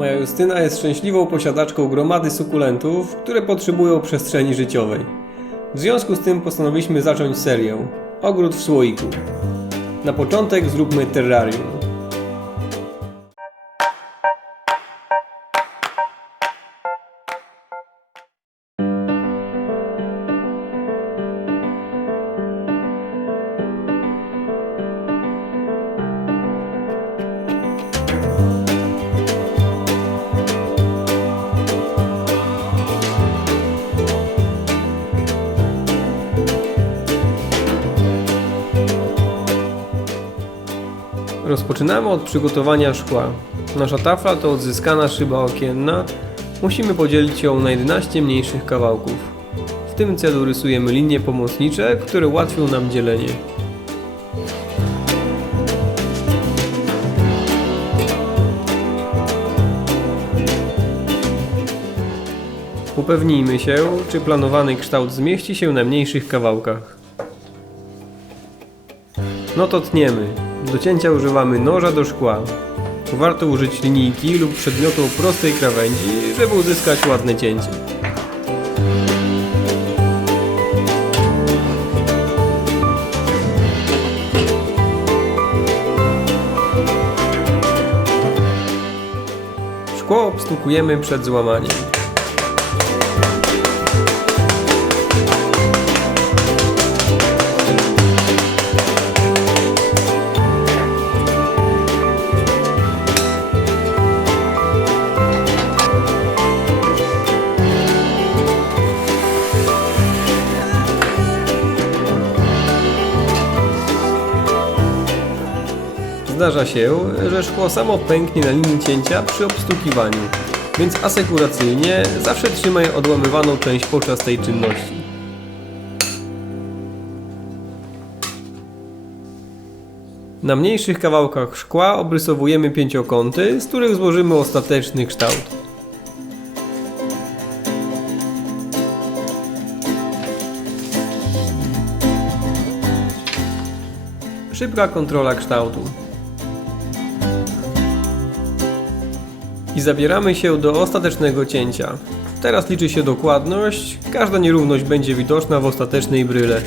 Moja Justyna jest szczęśliwą posiadaczką gromady sukulentów, które potrzebują przestrzeni życiowej. W związku z tym postanowiliśmy zacząć serię Ogród w słoiku. Na początek zróbmy terrarium. Rozpoczynamy od przygotowania szkła. Nasza tafla to odzyskana szyba okienna. Musimy podzielić ją na 11 mniejszych kawałków. W tym celu rysujemy linie pomocnicze, które ułatwią nam dzielenie. Upewnijmy się, czy planowany kształt zmieści się na mniejszych kawałkach. No to tniemy. Do cięcia używamy noża do szkła. Warto użyć linijki lub przedmiotu o prostej krawędzi, żeby uzyskać ładne cięcie. Szkło obstukujemy przed złamaniem. Zdarza się, że szkło samo pęknie na linii cięcia przy obstukiwaniu, więc asekuracyjnie zawsze trzymaj odłamywaną część podczas tej czynności. Na mniejszych kawałkach szkła obrysowujemy pięciokąty, z których złożymy ostateczny kształt. Szybka kontrola kształtu. I zabieramy się do ostatecznego cięcia. Teraz liczy się dokładność, każda nierówność będzie widoczna w ostatecznej bryle.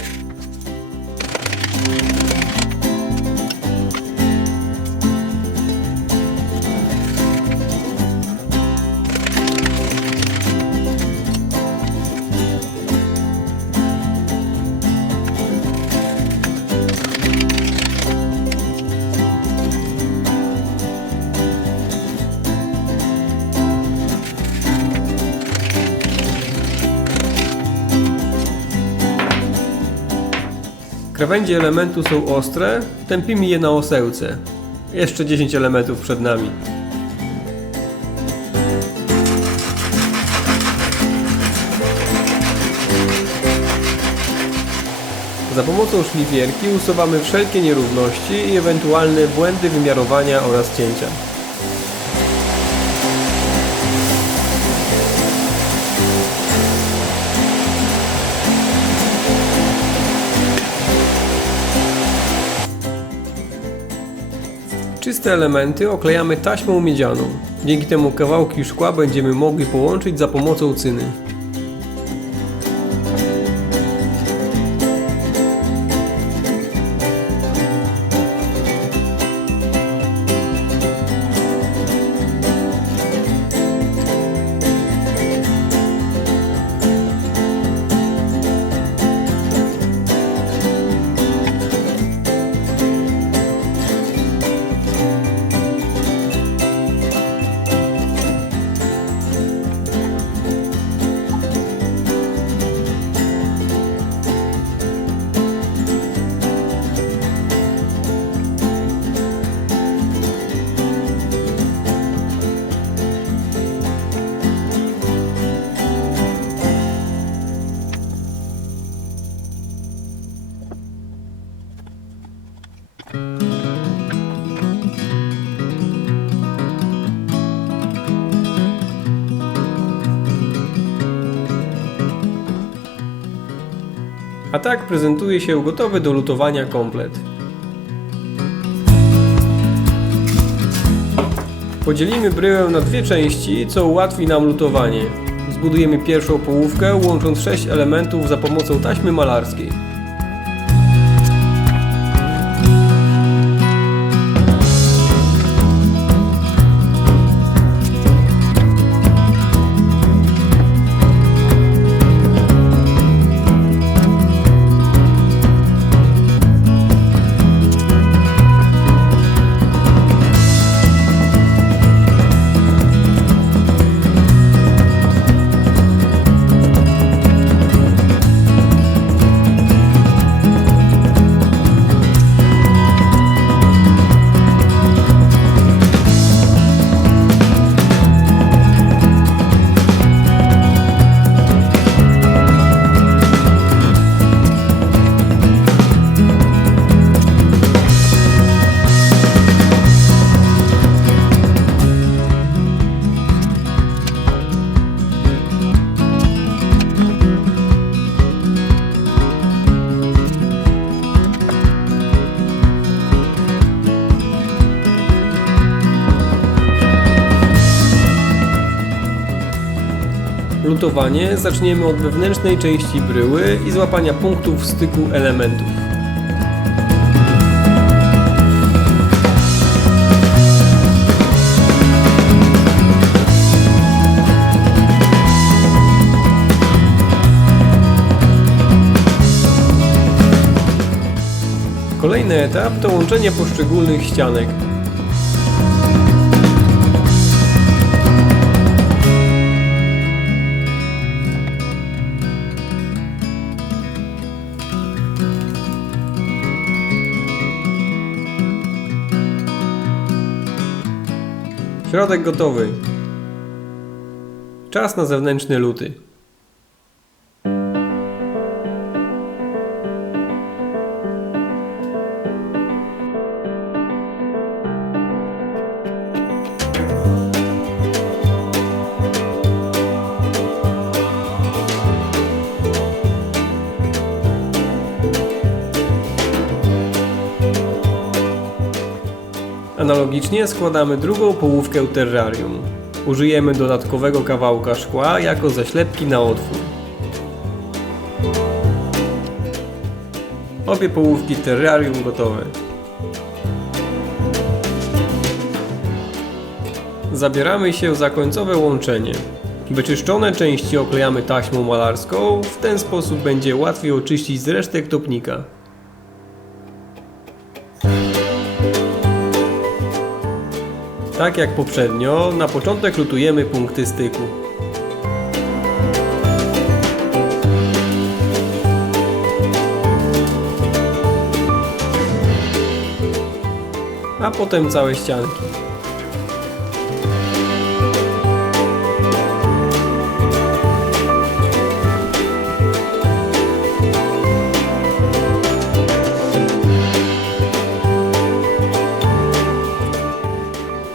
Krawędzie elementu są ostre, tępimy je na osełce. Jeszcze 10 elementów przed nami. Za pomocą szlifierki usuwamy wszelkie nierówności i ewentualne błędy wymiarowania oraz cięcia. Czyste elementy oklejamy taśmą miedzianą. Dzięki temu kawałki szkła będziemy mogli połączyć za pomocą cyny. A tak prezentuje się gotowy do lutowania komplet. Podzielimy bryłę na dwie części, co ułatwi nam lutowanie. Zbudujemy pierwszą połówkę, łącząc 6 elementów za pomocą taśmy malarskiej. Lutowanie zaczniemy od wewnętrznej części bryły i złapania punktów styku elementów. Kolejny etap to łączenie poszczególnych ścianek. Środek gotowy. Czas na zewnętrzne luty. Analogicznie składamy drugą połówkę terrarium. Użyjemy dodatkowego kawałka szkła jako zaślepki na otwór. Obie połówki terrarium gotowe. Zabieramy się za końcowe łączenie. Wyczyszczone części oklejamy taśmą malarską, w ten sposób będzie łatwiej oczyścić z resztek topnika. Tak jak poprzednio, na początek lutujemy punkty styku. A potem całe ścianki.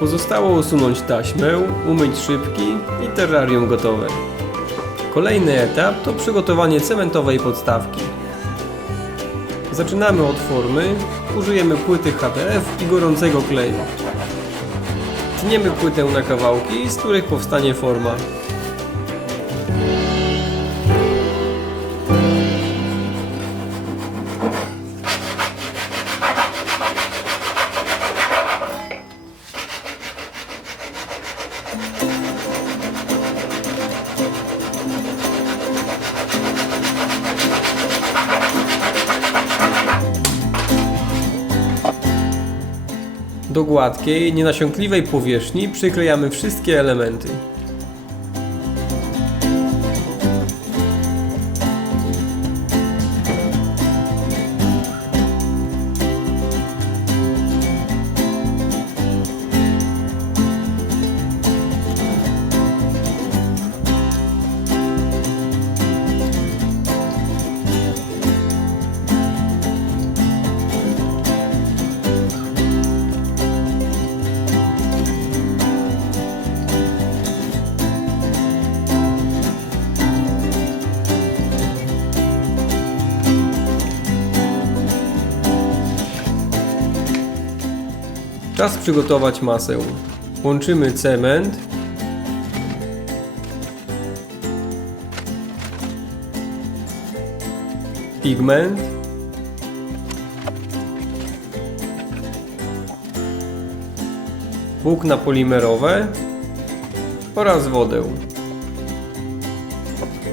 Pozostało usunąć taśmę, umyć szybki i terrarium gotowe. Kolejny etap to przygotowanie cementowej podstawki. Zaczynamy od formy, użyjemy płyty HDF i gorącego kleju. Tniemy płytę na kawałki, z których powstanie forma. Do gładkiej, nienasiąkliwej powierzchni przyklejamy wszystkie elementy. Czas przygotować masę. Łączymy cement, pigment włókna polimerowe oraz wodę.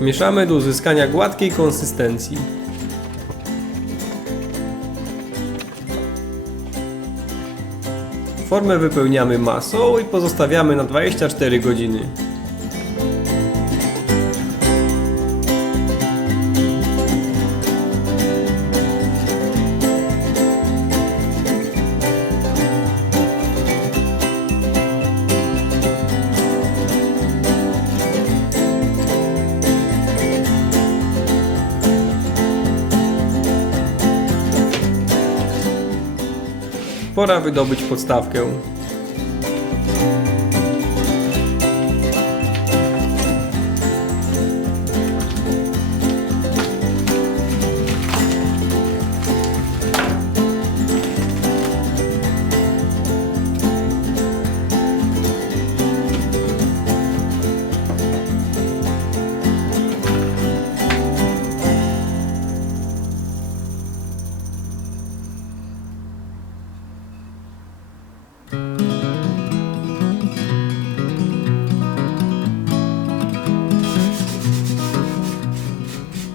Mieszamy do uzyskania gładkiej konsystencji. Formę wypełniamy masą i pozostawiamy na 24 godziny. Pora wydobyć podstawkę.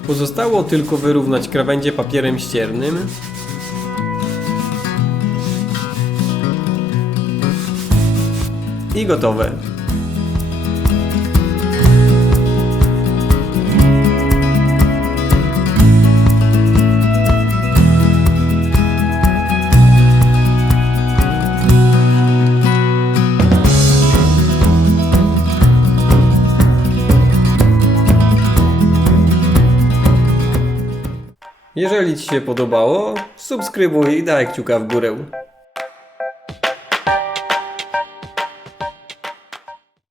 Pozostało tylko wyrównać krawędzie papierem ściernym i gotowe. Jeżeli Ci się podobało, subskrybuj i daj kciuka w górę.